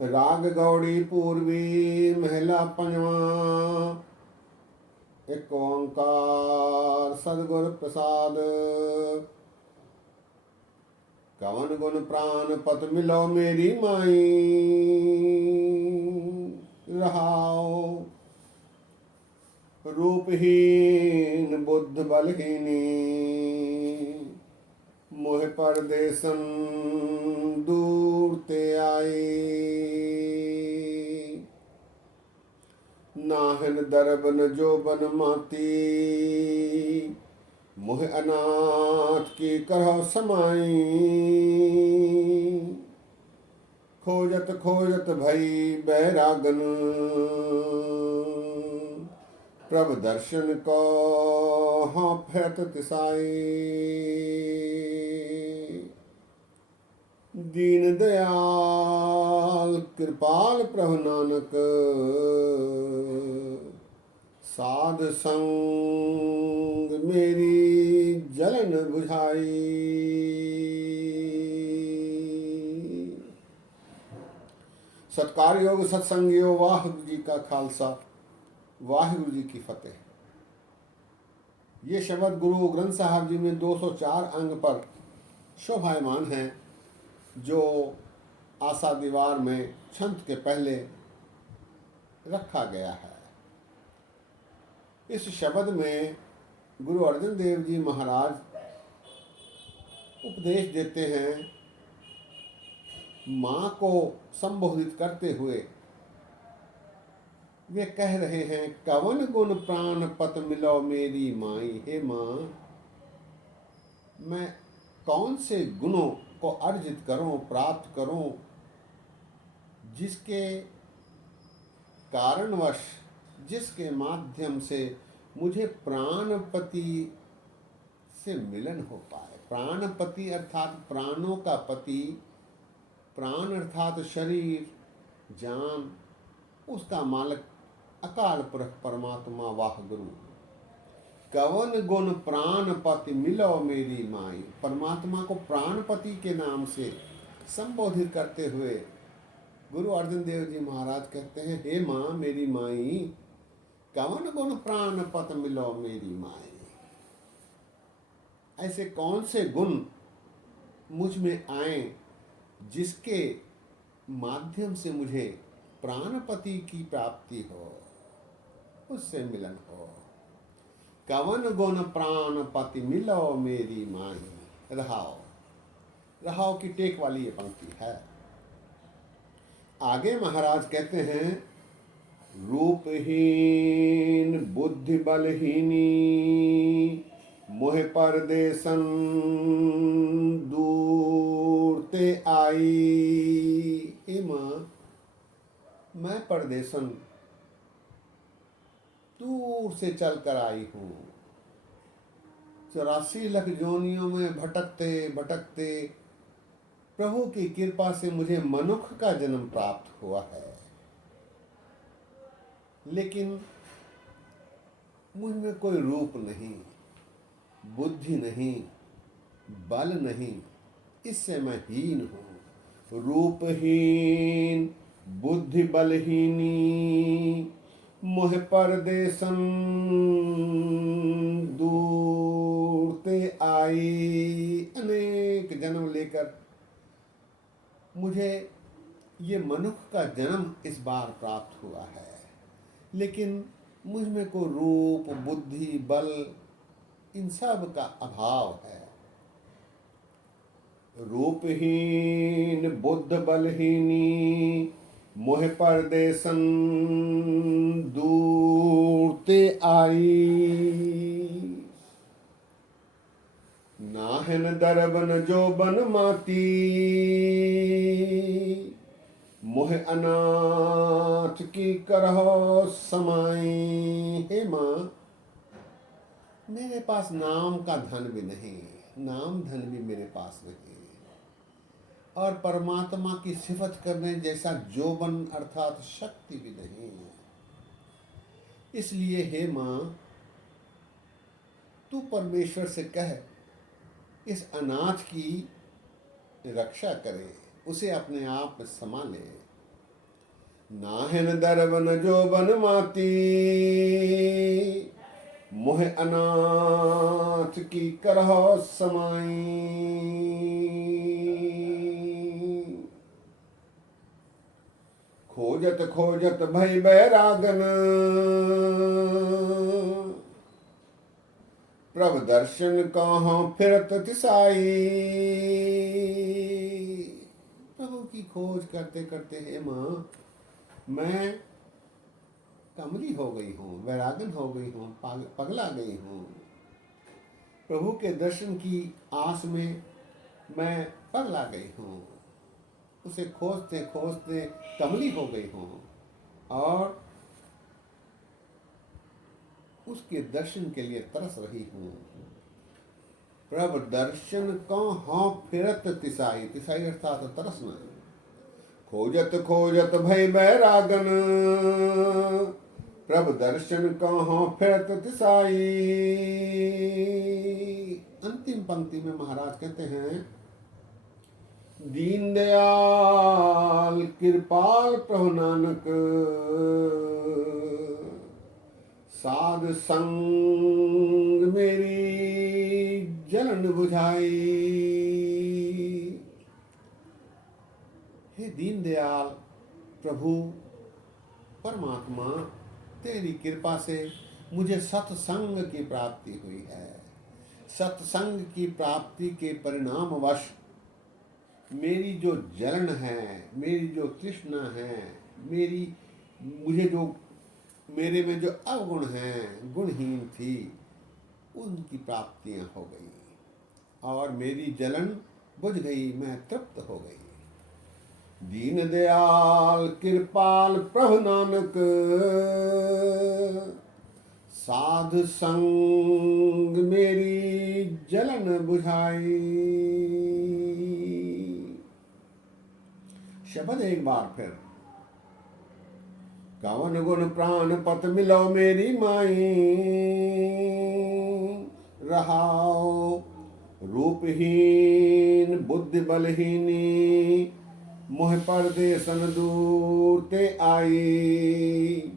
राग गौड़ी पूर्वी महला पंजवा। एक ओंकार सदगुर प्रसाद। कवन गुण प्राण पत मिलो मेरी माई। रहाओ रूपहीन बुद्ध बलहीनी। मोह परदेसन दूर ते आई। नाहन दरबन जोबन माती। मोह अनाथ की करह समाई। खोजत खोजत भई बैरागन। प्रभ दर्शन को हाँ फैत तिसाई। दीन दयाल कृपाल प्रभु नानक। साध संग मेरी जलन बुझाई। सत्कार योग सत्संग योग वाहिगुरु जी का खालसा वाहिगुरु जी की फतेह। ये शब्द गुरु ग्रंथ साहब जी में 204 अंग पर शोभायमान हैं, जो आशा दीवार में छंत के पहले रखा गया है। इस शब्द में गुरु अर्जन देव जी महाराज उपदेश देते हैं। माँ को संबोधित करते हुए वे कह रहे हैं, कवन गुण प्राण पत मिलो मेरी माई। हे माँ, मैं कौन से गुणों को अर्जित करूं, प्राप्त करूं, जिसके कारणवश, जिसके माध्यम से मुझे प्राणपति से मिलन हो पाए। प्राणपति अर्थात प्राणों का पति, प्राण अर्थात शरीर, जान, उसका मालिक अकाल पुरख परमात्मा वाहिगुरु। कवन गुण प्राणपति मिलो मेरी माई। परमात्मा को प्राणपति के नाम से संबोधित करते हुए गुरु अर्जन देव जी महाराज कहते हैं, हे माँ मेरी माई, कवन गुण प्राणपत मिलो मेरी माई। ऐसे कौन से गुण मुझ में आए जिसके माध्यम से मुझे प्राणपति की प्राप्ति हो, उससे मिलन हो। कवन गुण प्राणपति मिलो मेरी माई। रहाओ, रहाओ की टेक वाली ये पंक्ति है। आगे महाराज कहते हैं, रूपहीन बुद्धि बलहीनी। मोह परदेसन दूर ते आई। हे माँ, मैं परदेसन दूर से चल कर आई हूँ। 84 लाख जोनियों में भटकते भटकते प्रभु की कृपा से मुझे मनुष्य का जन्म प्राप्त हुआ है। लेकिन मुझ में कोई रूप नहीं, बुद्धि नहीं, बल नहीं, इससे मैं हीन हूँ। रूपहीन बुद्धि बलहीनी। मोह परदेसन दूर ते आई। अनेक जन्म लेकर मुझे ये मनुष्य का जन्म इस बार प्राप्त हुआ है, लेकिन मुझ में को रूप, बुद्धि, बल, इन सब का अभाव है। रूपहीन बुद्ध बलहीनी। मोह परदेसन दूर ते आई। नाहन दरबन जोबन माती। मोह अनाथ की करहो समाई। हे माँ, मेरे पास नाम का धन भी नहीं, नाम धन भी मेरे पास नहीं, और परमात्मा की सिफत करने जैसा जोबन अर्थात शक्ति भी नहीं। इसलिए हे माँ, तू परमेश्वर से कह, इस अनाथ की रक्षा करे, उसे अपने आप में संभाले। नाहिन दरबन जो बन माती, मोह अनाथ की करहो समाई। खोजत खोजत भई बैरागन, प्रभ दर्शन कहाँ फिरत तिसाई। प्रभु की खोज करते करते हे माँ मैं कमली हो गई हूँ, वैरागन हो गई हूँ, पगला गई हूँ। प्रभु के दर्शन की आस में मैं पगला गई हूँ, उसे खोजते खोजते कमली हो गई हूँ और उसके दर्शन के लिए तरस रही हूँ। प्रभ दर्शन कहाँ फिरत तिसाई, तिसाई अर्थात तरसना। खोजत खोजत भई बैरागन, प्रभ दर्शन कहाँ फिरत तिसाई। अंतिम पंक्ति में महाराज कहते हैं, दीन दयाल कृपाल प्रभु नानक, साध संग मेरी जलन बुझाई। हे दीन दयाल प्रभु परमात्मा, तेरी कृपा से मुझे सत्संग की प्राप्ति हुई है। सत्संग की प्राप्ति के परिणामवश मेरी जो जलन है, मेरी जो तृष्णा है, मेरे में जो अवगुण हैं, गुणहीन थी, उनकी प्राप्तियां हो गई और मेरी जलन बुझ गई, मैं तृप्त हो गई। दीन दयाल कृपाल प्रभु नानक, साध संग मेरी जलन बुझाई। शब्द एक बार फिर, कवन गुण प्राण पत मिलो मेरी माई, रहाओ रूपहीन बुद्धि बलहीनी, मोह परदेसन दूर ते आई।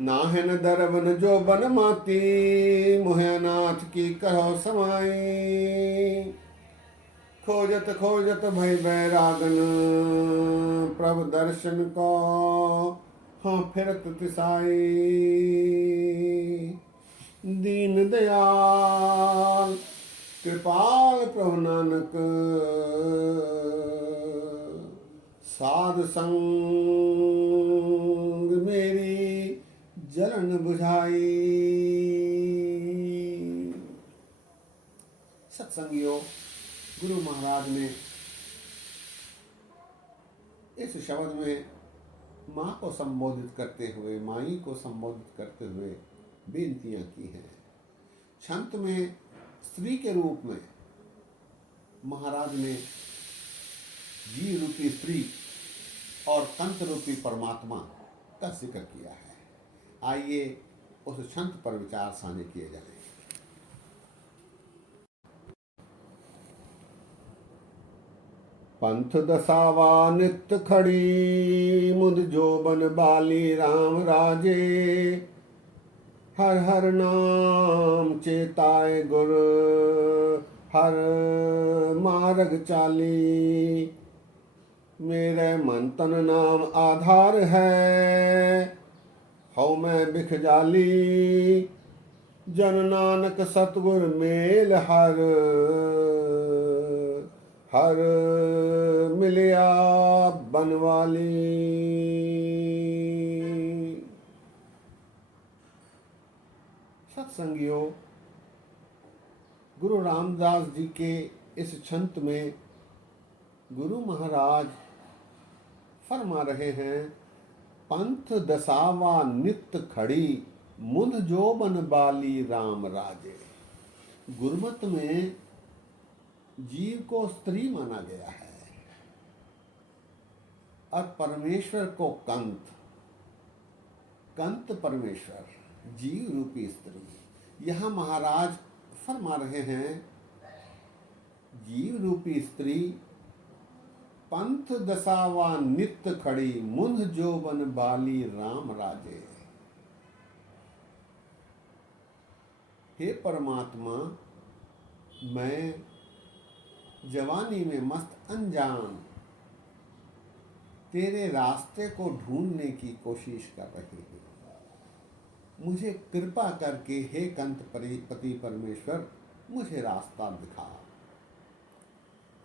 नाहन दरबन जो बन माती, मोह अनाथ की कहो समाई। खोजत खोजत भई बैरागन, प्रभ दर्शन को हाँ फिरत तिसाई। दीन दयाल कृपाल प्रभु नानक, साध संग मेरी जलन बुझाई। सत्संगियों, गुरु महाराज ने इस शब्द में माँ को संबोधित करते हुए, माई को संबोधित करते हुए बेनतियां की हैं। छंत में स्त्री के रूप में महाराज ने जीव रूपी स्त्री और कंत रूपी परमात्मा का जिक्र किया है। आइए उस छंत पर विचार साझे किए जाएं। पंथ दसावा नित्य खड़ी, मुद जोबन बाली राम राजे। हर हर नाम चेताए गुर, हर मार्ग चाली। मेरे मन तन नाम आधार है, हौ मैं बिख जाली। जन नानक सतगुर मेल हर, हर मिलिया बनवाली। सत्संगियों, गुरु रामदास जी के इस छंत में गुरु महाराज फरमा रहे हैं, पंथ दसावा नित्य खड़ी, मुद जोबन बाली राम राजे। गुरमत में जीव को स्त्री माना गया है और परमेश्वर को कंत, कंत परमेश्वर, जीव रूपी स्त्री। यहाँ महाराज फरमा रहे हैं, जीव रूपी स्त्री पंथ दसावा नित्य खड़ी मुंद जोबन बाली राम राजे। हे परमात्मा, मैं जवानी में मस्त अनजान तेरे रास्ते को ढूंढने की कोशिश कर रही हूँ। मुझे कृपा करके हे कंत पति परमेश्वर मुझे रास्ता दिखा।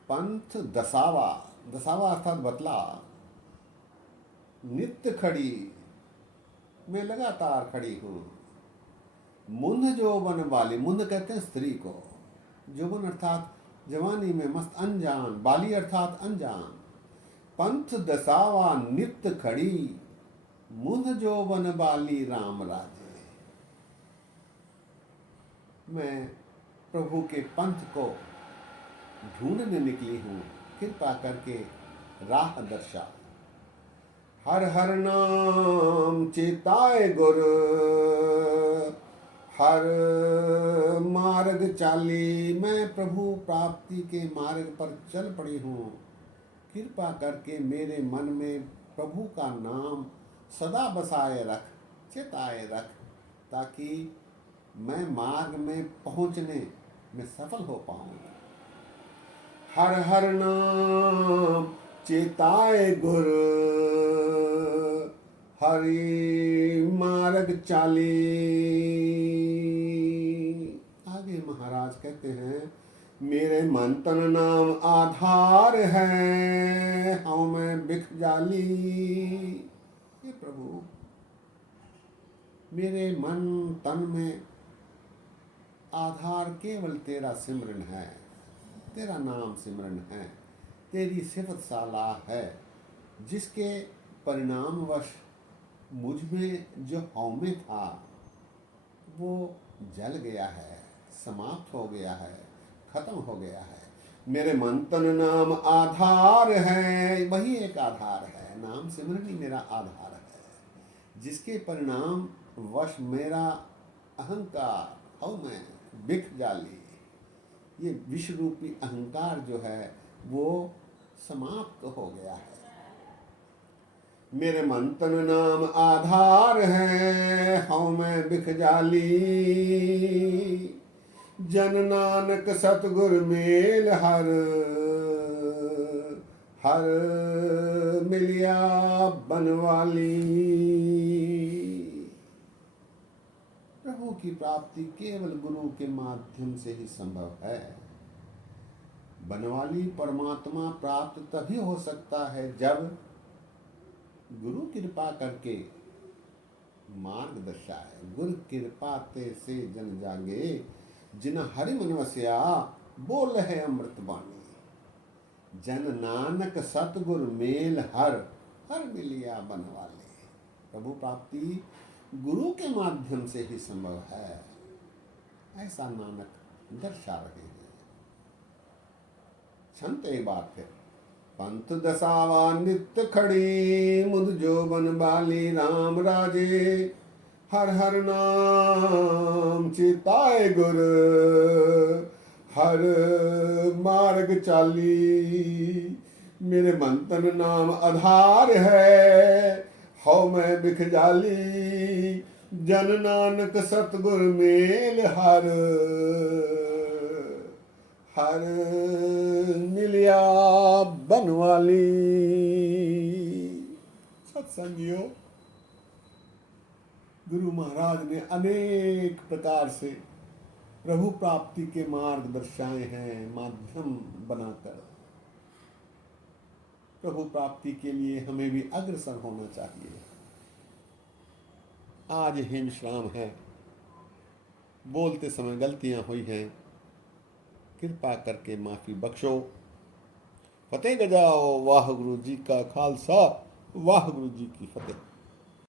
पंथ दसावा, दसावा अर्थात बतला, नित्य खड़ी, मैं लगातार खड़ी हूँ। मुंद जोबन वाली, मुंद कहते हैं स्त्री को, जोबन अर्थात जवानी में मस्त अनजान, बाली अर्थात अनजान। पंथ दसावा नित्य खड़ी मुंद जोबन बाली राम राजे। मैं प्रभु के पंथ को ढूंढने निकली हूँ, कृपा करके राह दर्शा। हर हर नाम चेताए गुर, हर मार्ग चाली। मैं प्रभु प्राप्ति के मार्ग पर चल पड़ी हूँ, कृपा करके मेरे मन में प्रभु का नाम सदा बसाए रख, चेताए रख, ताकि मैं मार्ग में पहुँचने में सफल हो पाऊँ। हर हर नाम चेताए गुर, हरि मार्ग चाली। आगे महाराज कहते हैं, मेरे मन तन नाम आधार है, हाँ मैं बिख जाली। हे प्रभु, मेरे मन तन में आधार केवल तेरा सिमरन है, तेरा नाम सिमरन है, तेरी सिफत सालाह है, जिसके परिणामवश मुझ में जो हौमे था वो जल गया है, समाप्त हो गया है, खत्म हो गया है। मेरे मन तन नाम आधार है, वही एक आधार है, नाम सिमरन ही मेरा आधार है, जिसके परिणाम वश मेरा अहंकार हौमे बिख जाली, ये विश्व रूपी अहंकार जो है वो समाप्त हो गया है। मेरे मन तन नाम आधार है, हाँ मैं बिख जाली। जन नानक सतगुर मेल हर, हर मिलिया बनवाली। प्रभु की प्राप्ति केवल गुरु के माध्यम से ही संभव है। बनवाली परमात्मा प्राप्त तभी हो सकता है जब गुरु कृपा करके मार्ग दर्शाए। गुरु कृपा ते से जन जागे, जिन हरि मन वस्या बोल है अमृत बाणी। जन नानक सतगुर मेल हर, हर मिलिया बनवाले। प्रभु प्राप्ति गुरु के माध्यम से ही संभव है, ऐसा नानक दर्शा रहे हैं। संत एक बात फिर, पंथ दसावा नित्य खड़ी मुद जोबन बाली राम राजे। हर हर नाम चिताए गुर, हर मार्ग चाली। मेरे मन तन नाम आधार है, हौ मैं बिख जाली। जन नानक सतगुर मेल हर, हर मिलिया बनवाली। सत्संगियों, गुरु महाराज ने अनेक प्रकार से प्रभु प्राप्ति के मार्ग दर्शाए हैं, माध्यम बनाकर। प्रभु प्राप्ति के लिए हमें भी अग्रसर होना चाहिए। आज हिम श्राम है, बोलते समय गलतियां हुई हैं, कृपा करके माफी बख्शो। फतेह गजाओ। वाह गुरु जी का खालसा, वाह गुरु जी की फतेह।